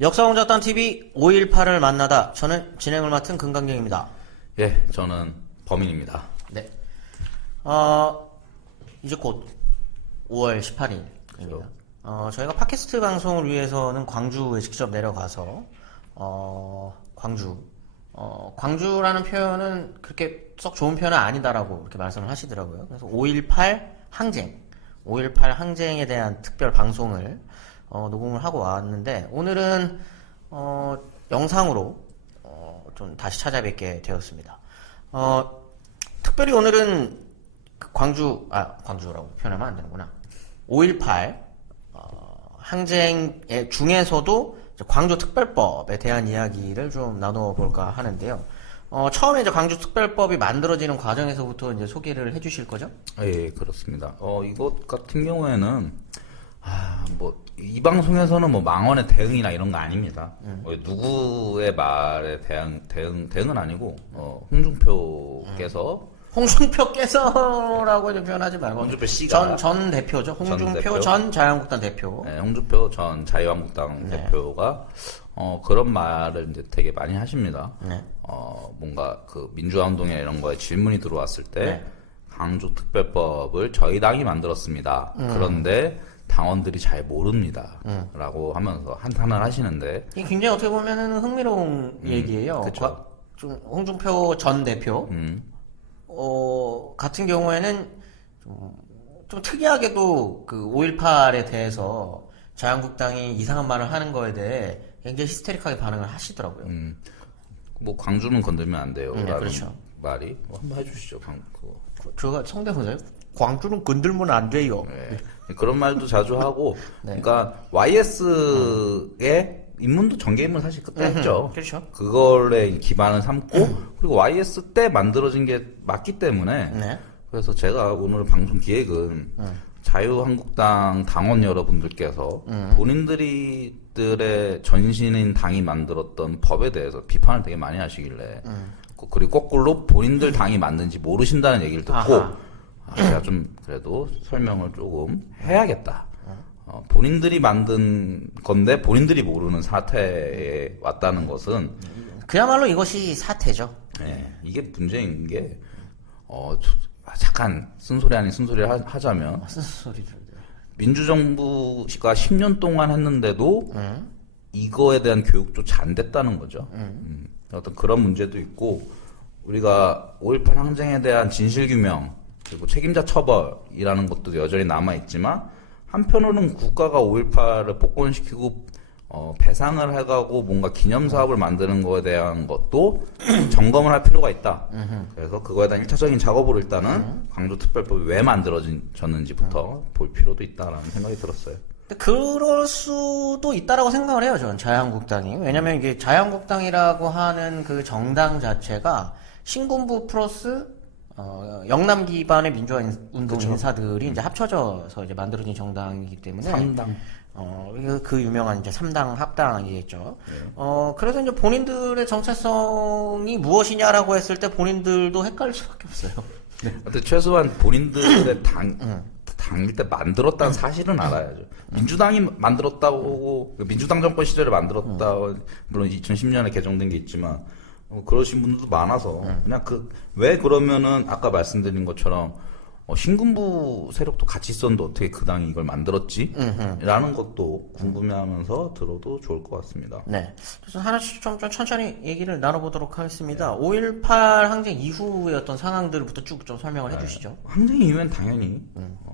역사공작단 TV 5.18을 만나다. 저는 진행을 맡은 금강경입니다. 예, 저는 범인입니다. 네. 어, 이제 곧 5월 18일입니다. 그렇죠. 어, 저희가 팟캐스트 방송을 위해서는 광주에 직접 내려가서, 어, 광주. 어, 광주라는 표현은 그렇게 썩 좋은 표현은 아니다라고 이렇게 말씀을 하시더라고요. 그래서 5.18 항쟁, 5.18 항쟁에 대한 특별 방송을 어, 녹음을 하고 왔는데 오늘은 어, 영상으로 어, 좀 다시 찾아뵙게 되었습니다. 어, 특별히 오늘은 그 광주 아 광주라고 표현하면 안 되는구나. 5.18 어, 항쟁 중에서도 광주 특별법에 대한 이야기를 좀 나눠볼까 하는데요. 어, 처음에 이제 광주 특별법이 만들어지는 과정에서부터 이제 소개를 해주실 거죠? 예, 그렇습니다. 어, 이것 같은 경우에는, 아, 뭐, 이 방송에서는 뭐 망언의 대응이나 이런 거 아닙니다. 어, 누구의 말에 대응, 대응, 대응은 아니고, 어, 홍준표께서 홍준표께서라고 이제 표현하지 말고 홍준표 씨가 전, 전 대표죠. 홍준표 전, 대표. 자유한국당 대표. 예, 홍준표 전 자유한국당 네. 대표가 어, 그런 말을 이제 되게 많이 하십니다. 네. 어, 뭔가 그 민주화 운동이나 이런 거에 질문이 들어왔을 때 네. 강조 특별법을 저희 당이 만들었습니다. 음. 그런데 당원들이 잘 모릅니다. 라고 하면서 한탄을 하시는데 이게 굉장히 어떻게 보면은 흥미로운 얘기예요. 음, 그쵸. 과- 좀 홍준표 전 대표 음, 어, 같은 경우에는 좀, 좀 특이하게도 그 5.18에 대해서 자유한국당이 이상한 말을 하는 거에 대해 굉장히 히스테릭하게 반응을 하시더라고요. 음, 뭐 광주는 건들면 안 돼요. 네, 그렇죠. 말이 뭐 한번 해주시죠. 강, 그거. 그- 제가 성대모사요? 광주는 건들면 안 돼요. 네. 그런 말도 자주 하고, 네. 그러니까 YS의 인문도 전개 인문 사실 그때 했죠. 그렇죠. 그걸에 기반을 삼고 그리고 YS 때 만들어진 게 맞기 때문에 네. 그래서 제가 오늘 방송 기획은 자유한국당 당원 여러분들께서 본인들이들의 전신인 당이 만들었던 법에 대해서 비판을 되게 많이 하시길래 그- 그리고 거꾸로 본인들 당이 만든지 모르신다는 얘기를 듣고 아하. 아, 제가 좀 그래도 설명을 조금 해야겠다. 어, 본인들이 만든 건데 본인들이 모르는 사태에 왔다는 것은 그야말로 이것이 사태죠. 예, 이게 문제인 게 어, 저- 잠깐 쓴소리 아닌 쓴소리를 하, 하자면 무슨 소리를. 민주정부가 10년 동안 했는데도 이거에 대한 교육조차 안 됐다는 거죠. 음, 어떤 그런 문제도 있고 우리가 5.18 항쟁에 대한 진실 규명 그리고 책임자 처벌이라는 것도 여전히 남아 있지만 한편으로는 국가가 5.18을 복권시키고 어, 배상을 해가고 뭔가 기념 사업을 만드는 거에 대한 것도 점검을 할 필요가 있다. 그래서 그거에 대한 1차적인 작업으로 일단은 광주특별법이 왜 만들어졌는지부터 볼 필요도 있다라는 생각이 들었어요. 근데 그럴 수도 있다라고 생각을 해요, 저는 자유한국당이. 왜냐면 이게 자유한국당이라고 하는 그 정당 자체가 신군부 플러스 어, 영남 기반의 민주화 인- 운동 인사들이 이제 합쳐져서 이제 만들어진 정당이기 때문에 상당. 어, 그- 그 유명한 이제 삼당 합당이겠죠. 어, 그래서 이제 본인들의 정체성이 무엇이냐라고 했을 때 본인들도 헷갈릴 수밖에 없어요. 근데 최소한 본인들의 당, 당일 때 만들었다는 사실은 알아야죠. 민주당이 만들었다고, 그 민주당 정권 시절에 만들었다, 물론 2010년에 개정된 게 있지만, 어, 그러신 분들도 많아서, 그냥 그, 왜 그러면은, 아까 말씀드린 것처럼, 어, 신군부 세력도 같이 있었는데 어떻게 그 당이 이걸 만들었지? 라는 것도 궁금해하면서 들어도 좋을 것 같습니다. 네. 그래서 하나씩 좀, 좀 천천히 얘기를 나눠보도록 하겠습니다. 5.18 항쟁 이후의 어떤 상황들부터 쭉 좀 설명을 해주시죠. 항쟁 이후엔 당연히 어,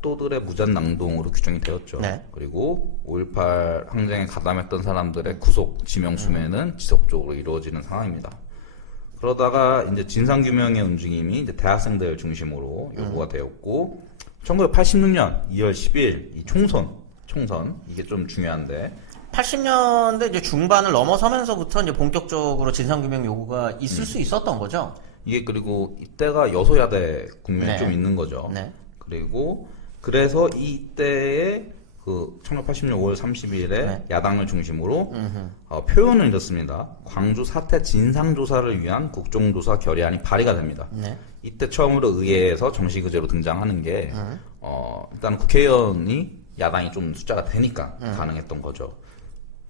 폭도들의 무잔 낭동으로 규정이 되었죠. 네. 그리고 5.18 항쟁에 가담했던 사람들의 구속, 지명 수매는 지속적으로 이루어지는 상황입니다. 그러다가 이제 진상규명의 움직임이 이제 대학생들 중심으로 요구가 되었고 1986년 2월 10일 이 총선, 총선 이게 좀 중요한데 80년대 이제 중반을 넘어서면서부터 이제 본격적으로 진상규명 요구가 있을 수 있었던 거죠. 이게 그리고 이때가 여소야대 국면이 네. 좀 있는 거죠. 네. 그리고 그래서 이때에 그 1986년 5월 30일에 네. 야당을 중심으로 어, 표현을 이렇습니다. 광주 사태 진상 조사를 위한 국정조사 결의안이 발의가 됩니다. 네. 이때 처음으로 의회에서 정식 의제로 등장하는 게 어, 일단 국회의원이 야당이 좀 숫자가 되니까 가능했던 거죠.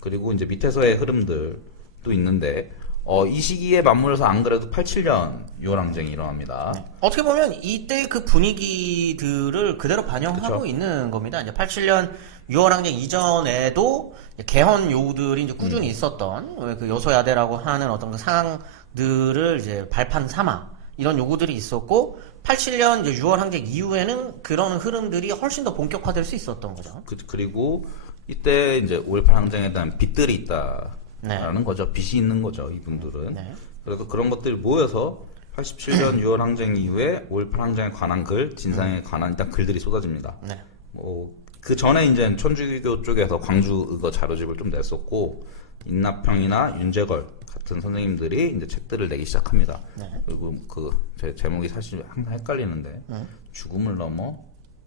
그리고 이제 밑에서의 흐름들도 있는데 어, 이 시기에 맞물려서 안 그래도 87년 6월 항쟁이 일어납니다. 어떻게 보면 이때 그 분위기들을 그대로 반영하고 그쵸. 있는 겁니다. 이제 87년 6월 항쟁 이전에도 개헌 요구들이 이제 꾸준히 음. 있었던 왜그 여소야대라고 하는 어떤 그 상황들을 이제 발판 삼아 이런 요구들이 있었고 87년 이제 6월 항쟁 이후에는 그런 흐름들이 훨씬 더 본격화될 수 있었던 거죠. 그, 그리고 이때 이제 5.18 항쟁에 대한 빚들이 있다 라는 거죠. 빚이 있는 거죠. 이분들은. 네. 그래서 그런 것들이 모여서 87년 6월 항쟁 이후에 5.18 항쟁에 관한 글, 진상에 관한 일단 글들이 쏟아집니다. 네. 뭐, 그 전에 이제 천주교 쪽에서 광주 의거 자료집을 좀 냈었고, 임나평이나 윤재걸 같은 선생님들이 이제 책들을 내기 시작합니다. 네. 그리고 그, 제 제목이 사실 항상 헷갈리는데, 죽음을 넘어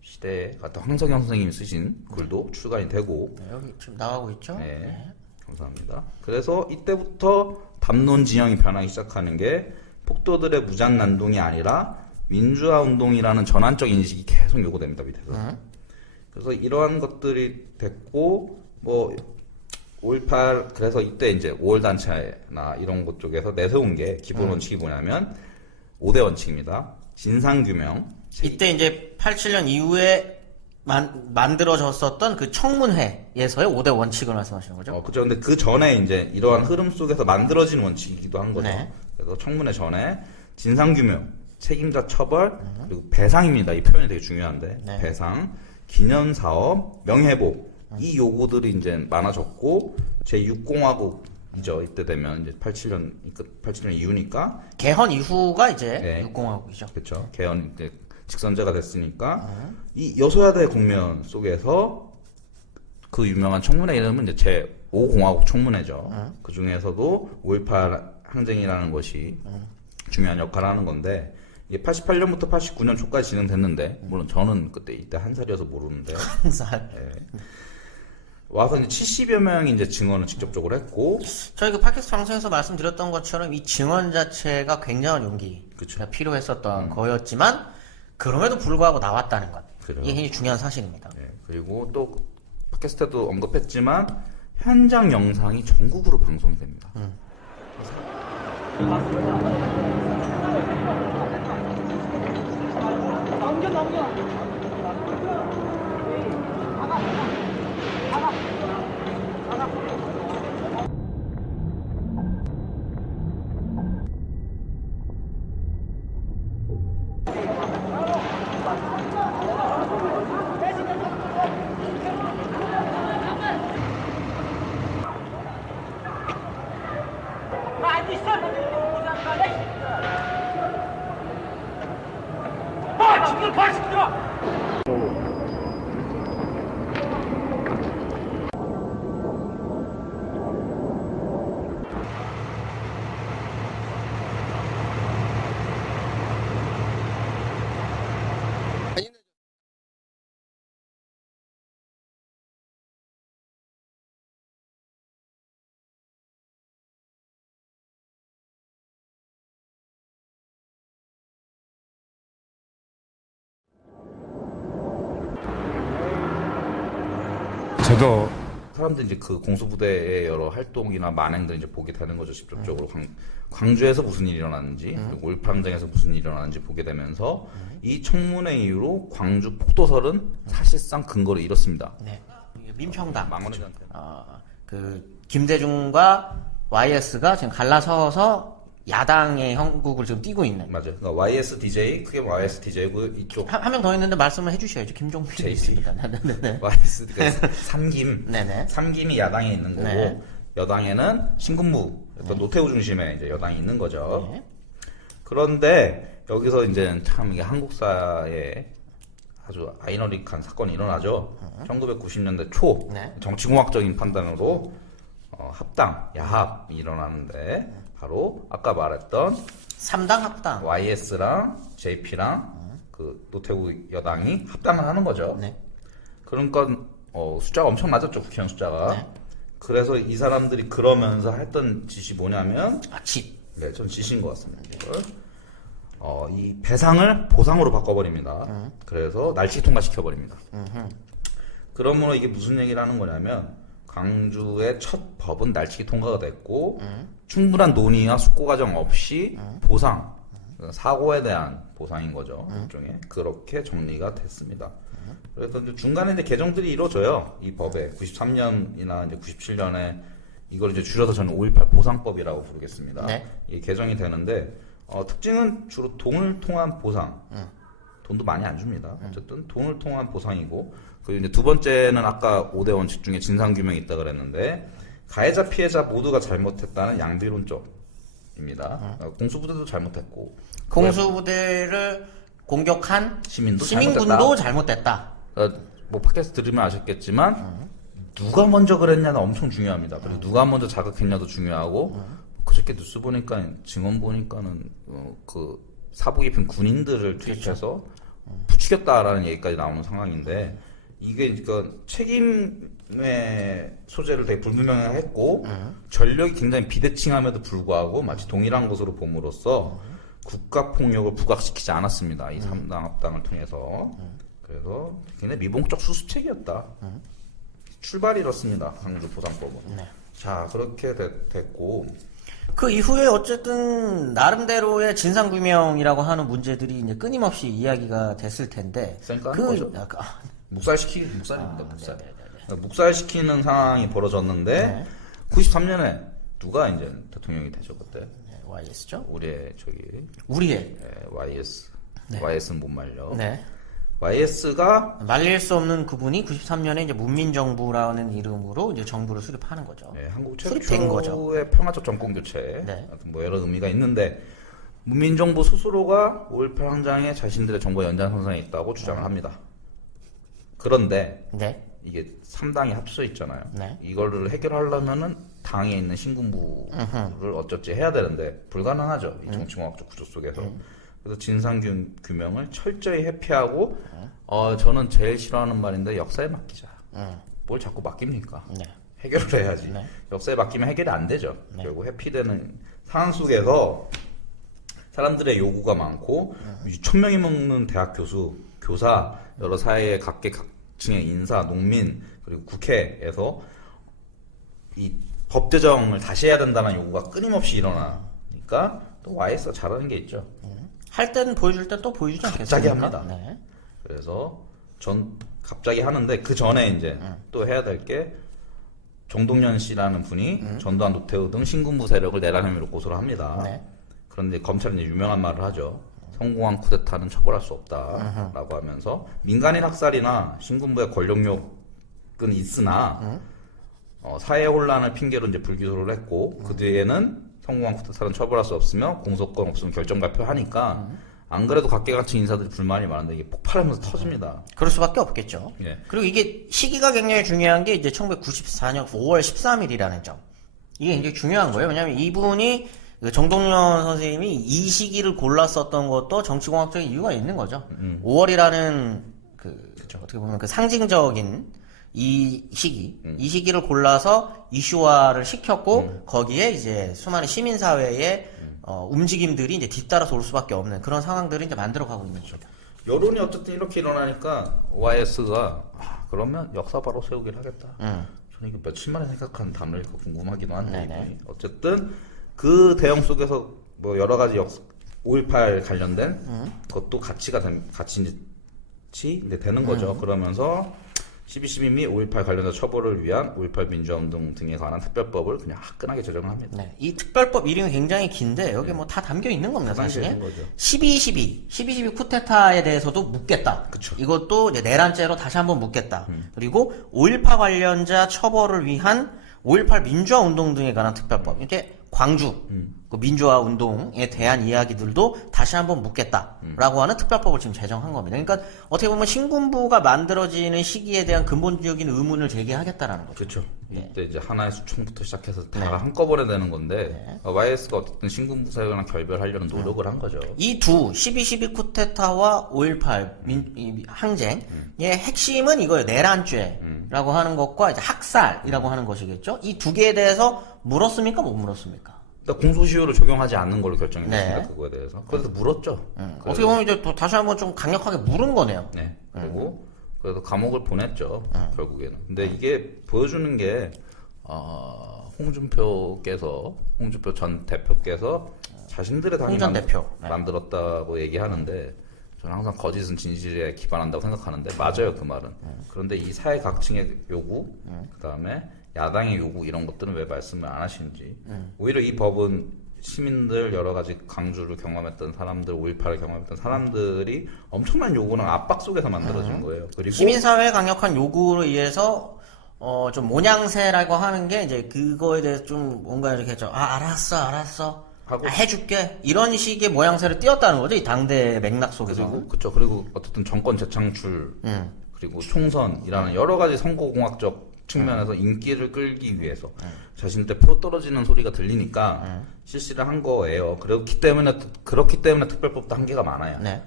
시대 같은 황석영 선생님이 쓰신 글도 출간이 되고, 네, 여기 지금 나가고 있죠. 네. 감사합니다. 그래서 이때부터 담론 진영이 변하기 시작하는 게 폭도들의 무장 난동이 아니라 민주화 운동이라는 전환적 인식이 계속 요구됩니다 밑에서. 그래서 이러한 것들이 됐고 뭐 5.18 그래서 이때 이제 5월 단체나 이런 것 쪽에서 내세운 게 기본 원칙이 뭐냐면 5대 원칙입니다. 진상 규명, 이때 이제 87년 이후에 만, 만들어졌었던 그 청문회에서의 5대 원칙을 말씀하시는 거죠? 어, 그죠. 근데 그 전에 이제 이러한 흐름 속에서 만들어진 원칙이기도 한 거죠. 네. 그래서 청문회 전에 진상규명, 책임자 처벌, 그리고 배상입니다. 이 표현이 되게 중요한데. 네. 배상, 기념사업, 명예복. 이 요구들이 이제 많아졌고, 제6공화국이죠. 이때 되면 이제 87년, 87년 이후니까. 개헌 이후가 이제 네. 육공화국이죠. 그렇죠. 개헌 이제 직선제가 됐으니까 이 여소야대 국면 속에서 그 유명한 청문회 이름은 이제 제 5공화국 청문회죠. 그 중에서도 5.18 항쟁이라는 것이 중요한 역할을 하는 건데 이게 88년부터 89년 초까지 진행됐는데 물론 저는 그때 이때 한 살이어서 모르는데 한 살. 와서 이제 70여 명이 이제 증언을 직접적으로 했고 저희 그 팟캐스트 방송에서 말씀드렸던 것처럼 이 증언 자체가 굉장한 용기가. 필요했었던 거였지만 그럼에도 불구하고 나왔다는 것. 그래요. 이게 굉장히 중요한 사실입니다. 네, 그리고 또 팟캐스트 때도 언급했지만 현장 영상이 전국으로 방송이 됩니다. 음. 음. 정말 맛있다. 저도 사람들이 이제 그 공수부대의 여러 활동이나 만행들 이제 보게 되는 거죠. 직접적으로 광, 주에서 무슨 일이 일어났는지, 그리고 올팡장에서 무슨 일이 일어났는지 보게 되면서 이 청문회 이후로 광주 폭도설은 사실상 근거를 잃었습니다. 네. 민평당. 망원회장한테. 어, 그 김대중과 YS가 지금 갈라서서 야당의 형국을 지금 띄고 있는. 맞아요. 그러니까 YSDJ, 크게 YSDJ고 이쪽 한 명 더 있는데 말씀을 해주셔야죠. 김종필 JP. 있습니다. 네네네. YS, 그러니까 삼김. 네네. 삼김이 야당에 있는 거고, 네. 여당에는 신군부, 어떤 노태우 중심의 이제 여당이 있는 거죠. 네. 그런데 여기서 이제 참 이게 한국사에 아주 아이러닉한 사건이 일어나죠. 1990년대 초 네. 정치공학적인 판단으로 어, 합당, 야합이 일어나는데 바로 아까 말했던 삼당 합당. YS랑 JP랑 그 노태우 여당이 합당을 하는 거죠. 네. 그러니까 어, 숫자가 엄청 낮았죠 국회의원 숫자가. 네. 그래서 이 사람들이 그러면서 했던 짓이 뭐냐면 아, 집. 네, 전 지신 것 같습니다. 이걸. 어, 이 배상을 보상으로 바꿔버립니다. 그래서 날치기 통과시켜버립니다. 그러므로 이게 무슨 얘기를 하는 거냐면 광주의 첫 법은 날치기 통과가 됐고 충분한 논의와 숙고 과정 없이 보상 사고에 대한 보상인 거죠 일종의 그렇게 정리가 됐습니다. 그래서 이제 중간에 이제 개정들이 이루어져요 이 법에 93년이나 이제 97년에 이걸 이제 줄여서 저는 5.18 보상법이라고 부르겠습니다. 네. 이 개정이 되는데 어, 특징은 주로 돈을 통한 보상. 돈도 많이 안 줍니다. 어쨌든 돈을 통한 보상이고 그리고 이제 두 번째는 아까 5대 원칙 중에 진상 규명이 있다 그랬는데 가해자 피해자 모두가 잘못했다는 양비론적입니다. 어, 공수부대도 잘못했고. 공수부대를 공격한 시민도 시민군도 잘못됐다. 어, 뭐 팟캐스트 들으면 아셨겠지만 누가 먼저 그랬냐는 엄청 중요합니다. 그리고 누가 먼저 자극했냐도 중요하고 그저께 뉴스 보니까 증언 보니까는 어, 그 사복 입힌 군인들을 투입해서 부추겼다라는 얘기까지 나오는 상황인데 이게 그러니까 책임의 소재를 되게 불분명했고 전력이 굉장히 비대칭함에도 불구하고 마치 동일한 것으로 봄으로써 국가 폭력을 부각시키지 않았습니다. 이 삼당 합당을 통해서 그래서 굉장히 미봉적 수습책이었다. 출발이 이렇습니다. 강주 보상법은. 네. 자 그렇게 되- 됐고 그 이후에 어쨌든 나름대로의 진상규명이라고 하는 문제들이 이제 끊임없이 이야기가 됐을 텐데 그 거죠. 아, 묵살시키 묵살입니다. 묵살. 네 네네네. 그러니까 묵살시키는 상황이 벌어졌는데 네. 93년에 누가 이제 대통령이 되죠 그때 네, YS죠? 우리의 저기 우리의 예, YS YS는 못 말려. 네. YS가 말릴 수 없는 그분이 93년에 이제 문민정부라는 이름으로 이제 정부를 수립하는 거죠. 예, 한국. 최초의 평화적 정권 교체 네. 뭐 여러 의미가 있는데 문민정부 스스로가 5.18 항장에 자신들의 정부 연장선상에 있다고 주장을 합니다. 그런데 네. 이게 3당이 합쳐 있잖아요. 네. 이거를 해결하려면은 당에 있는 신군부를 어쩌지 해야 되는데 불가능하죠. 음. 이 정치공학적 구조 속에서. 그래서 진상 규- 규명을 철저히 회피하고 어 저는 제일 싫어하는 말인데 역사에 맡기자. 음. 뭘 자꾸 맡깁니까? 네. 해결을 해야지. 네. 역사에 맡기면 해결이 안 되죠. 결국 회피되는 상황 속에서 사람들의 요구가 많고 이 천명이 먹는 대학 교수, 교사, 여러 사회의 각계 각 층의 인사, 농민 그리고 국회에서 이 법 제정을 다시 해야 된다는 요구가 끊임없이 일어나니까 또 YS가 잘하는 게 있죠. 할 때는 보여줄 땐또 보여주지 않겠습니까? 갑자기 합니다. 네. 그래서 전 갑자기 하는데 그 전에 이제 또 해야 될 게 정동연 씨라는 분이 전두환 노태우 등 신군부 세력을 내란 혐의로 고소를 합니다. 네. 그런데 검찰은 이제 유명한 말을 하죠. 성공한 쿠데타는 처벌할 수 없다라고 하면서 민간인 학살이나 신군부의 권력욕은 있으나 어, 사회 혼란을 핑계로 이제 불기소를 했고 그 뒤에는 성공한 쿠데타는 처벌할 수 없으며 공소권 없으면 결정 발표하니까 안 그래도 각계각층 인사들이 불만이 많은데 이게 폭발하면서 터집니다. 그럴 수밖에 없겠죠. 예. 그리고 이게 시기가 굉장히 중요한 게 이제 1994년 5월 13일이라는 점. 이게 굉장히 중요한 거예요. 왜냐하면 이분이 그 정동연 선생님이 이 시기를 골랐었던 것도 정치공학적인 이유가 있는 거죠. 5월이라는 그 어떻게 보면 그 상징적인 이 시기, 이 시기를 골라서 이슈화를 시켰고 거기에 이제 수많은 시민 사회의 어, 움직임들이 이제 뒤따라서 올 수밖에 없는 그런 상황들을 이제 만들어가고 있는 거죠. 여론이 어쨌든 이렇게 일어나니까 YS가 아, 그러면 역사 바로 세우기를 하겠다. 음. 저는 이거 며칠 만에 생각한 단어일까 궁금하기도 한데. 어쨌든 그 대응 속에서 뭐 여러 가지 역 5.18 관련된 음. 것도 가치가 된 가치인지 이제 되는 음. 거죠. 그러면서 12.12및5.18 관련자 처벌을 위한 5.18 민주화운동 등에 관한 특별법을 그냥 화끈하게 제정을 합니다. 네. 이 특별법 이름이 굉장히 긴데 여기 뭐 다 담겨 있는 겁니다, 사실. 된 거죠. 12.12, 12.12 쿠데타에 대해서도 묻겠다. 그쵸. 이것도 이제 내란죄로 다시 한번 묻겠다. 그리고 5.18 관련자 처벌을 위한 5.18 민주화 운동 등에 관한 특별법. 이렇게 광주 그 민주화 운동에 대한 이야기들도 다시 한번 묻겠다라고 하는 특별법을 지금 제정한 겁니다. 그러니까 어떻게 보면 신군부가 만들어지는 시기에 대한 근본적인 의문을 제기하겠다라는 거죠. 그렇죠. 이때 이제 하나의 수총부터 시작해서 다 네. 한꺼번에 되는 건데 어, YS가 어쨌든 신군부 사회랑 결별하려는 노력을 한 거죠. 이 두 12.12 쿠데타와 5.18 민, 이 항쟁의 핵심은 이거예요. 내란죄 라고 하는 것과 이제 학살이라고 하는 것이겠죠. 이 두 개에 대해서 물었습니까? 못 물었습니까? 그러니까 공소시효를 적용하지 않는 걸로 결정이 됐습니다. 네. 그거에 대해서. 그래서 물었죠. 음, 그래서- 어떻게 보면 이제 또 다시 한번 좀 강력하게 물은 거네요. 네. 그리고 그래서 감옥을 보냈죠. 음. 결국에는. 근데 이게 보여주는 게 어, 홍준표께서 홍준표 전 대표께서 자신들의 당이 홍전 만- 대표. 네. 만들었다고 얘기하는데 저는 항상 거짓은 진실에 기반한다고 생각하는데 맞아요 그 말은. 음. 그런데 이 사회 각층의 요구, 그 다음에 야당의 요구 이런 것들은 왜 말씀을 안 하시는지. 음. 오히려 이 법은 시민들 여러 가지 강주를 경험했던 사람들, 5.18을 경험했던 사람들이 엄청난 요구랑 압박 속에서 만들어진 거예요. 그리고 음. 시민사회의 강력한 요구로 의해서 어, 좀 모양새라고 하는 게 이제 그거에 대해서 좀 뭔가 이렇게 좀, 아, 알았어, 알았어. 하고- 아, 해줄게. 이런 식의 모양새를 띄었다는 거죠. 이 당대 맥락 속에서. 그리고 그쵸 그리고 어쨌든 정권 재창출 음. 그리고 총선이라는 여러 가지 선거공학적 측면에서 인기를 끌기 위해서 자신들 표 떨어지는 소리가 들리니까 실시를 한 거예요. 그렇기 때문에 그렇기 때문에 특별법도 한계가 많아요. 네.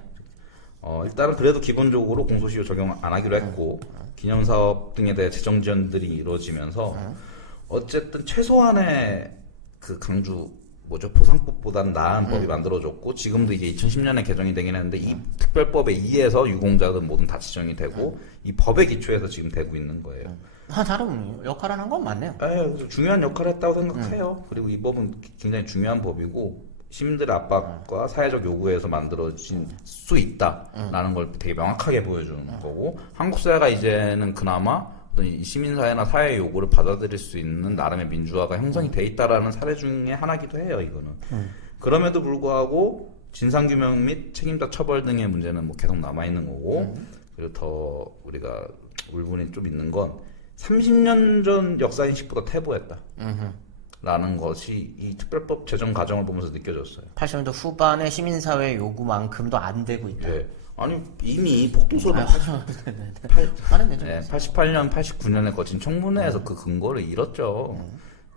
어, 일단은 그래도 기본적으로 공소시효 적용 안 하기로 했고 기념사업 등에 대해 재정 지원들이 이루어지면서 어쨌든 최소한의 그 강주 뭐죠? 포상법보다는 나은 법이 만들어졌고 지금도 이제 2010년에 개정이 되긴 했는데 이 특별법에 의해서 유공자들 모든 다 지정이 되고 이 법의 기초에서 지금 되고 있는 거예요. 아, 다른 역할을 한 건 맞네요. 에, 그래서 중요한 역할을 했다고 생각해요. 그리고 이 법은 기- 굉장히 중요한 법이고 시민들의 압박과 사회적 요구에서 만들어진 수 있다라는 걸 되게 명확하게 보여주는 거고 한국 사회가 이제는 그나마 어떤 이 시민사회나 사회 요구를 받아들일 수 있는 나름의 민주화가 형성이 돼 있다라는 사례 중에 하나기도 해요. 이거는 그럼에도 불구하고 진상규명 및 책임자 처벌 등의 문제는 뭐 계속 남아 있는 거고 그리고 더 우리가 울분이 좀 있는 건 30년 전 역사 인식보다 퇴보했다. 라는 것이 이 특별법 제정 과정을 보면서 느껴졌어요. 80년대 후반에 시민사회 요구만큼도 안 되고 있다. 예. 아니 이미 복도서도 아, 80, 네. 말은 되죠. 예, 88년, 89년에 거친 청문회에서 그 근거를 잃었죠.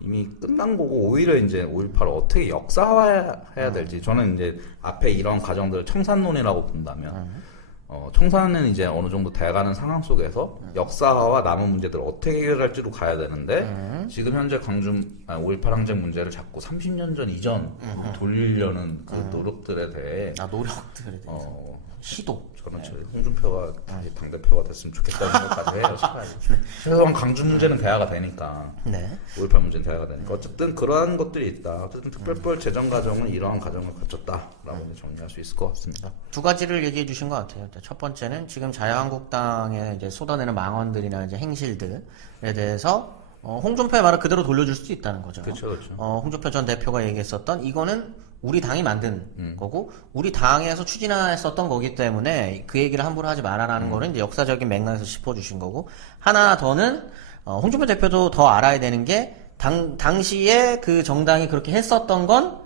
이미 끝난 거고 오히려 이제 5.18을 어떻게 역사화해야 될지 저는 이제 앞에 이런 과정들을 청산론이라고 본다면 어, 청산은 이제 어느 정도 돼가는 상황 속에서 역사화와 남은 문제들을 어떻게 해결할지로 가야 되는데 지금 현재 광주 5.18 항쟁 문제를 자꾸 30년 전 이전 돌리려는 그 노력들에 대해 아, 노력들에 대해서. 어, 시도. 저는 저희 홍준표가 다시 당대표가 됐으면 좋겠다는 생각까지 해요. 차라리. 최소한 강주 문제는 대화가 되니까. 네. 5.18 문제는 대화가 되니까. 어쨌든 그러한 것들이 있다. 어쨌든 특별법 제정 과정은 이러한 과정을 거쳤다라고 이제 정리할 수 있을 것 같습니다. 두 가지를 얘기해 주신 것 같아요. 첫 번째는 지금 자유한국당에 이제 쏟아내는 망언들이나 이제 행실들에 대해서 어, 홍준표의 말을 그대로 돌려줄 수도 있다는 거죠. 그렇죠, 그렇죠. 어, 홍준표 전 대표가 얘기했었던 이거는 우리 당이 만든 음. 거고 우리 당에서 추진했었던 거기 때문에 그 얘기를 함부로 하지 말아라는 음. 거는 이제 역사적인 맥락에서 짚어주신 거고 하나 더는 어, 홍준표 대표도 더 알아야 되는 게 당, 당시에 그 정당이 그렇게 했었던 건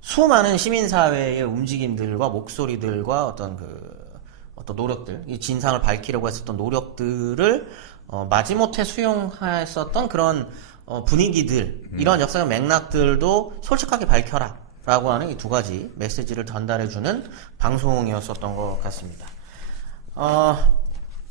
수많은 시민사회의 움직임들과 목소리들과 어떤 그 어떤 노력들, 이 진상을 밝히려고 했었던 노력들을 어, 마지못해 수용했었던 그런 어, 분위기들, 이런 역사적 맥락들도 솔직하게 밝혀라. 라고 하는 이 두 가지 메시지를 전달해주는 방송이었었던 것 같습니다. 어,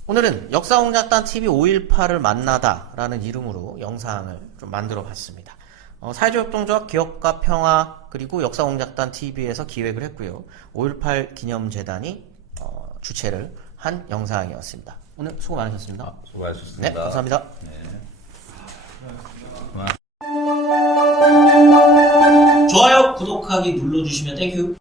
오늘은 역사공작단 TV 518을 만나다라는 이름으로 영상을 좀 만들어 봤습니다. 어, 사회조협동조합 기업과 평화 그리고 역사공작단 TV에서 기획을 했고요. 5.18 기념재단이 어, 주최를 한 영상이었습니다. 오늘 수고 많으셨습니다. 수고하셨습니다. 네, 감사합니다. 좋아요, 구독하기 눌러주시면 땡큐.